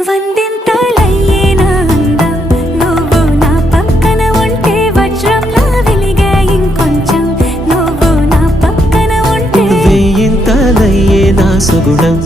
వందింతలయ్యేనా అందం నువ్వు నా పక్కన ఉంటే వజ్రంలా వెలిగే ఇంకొంచెం నువ్వు నా పక్కన ఉంటే వేయింతలయ్యేనా సుగుణం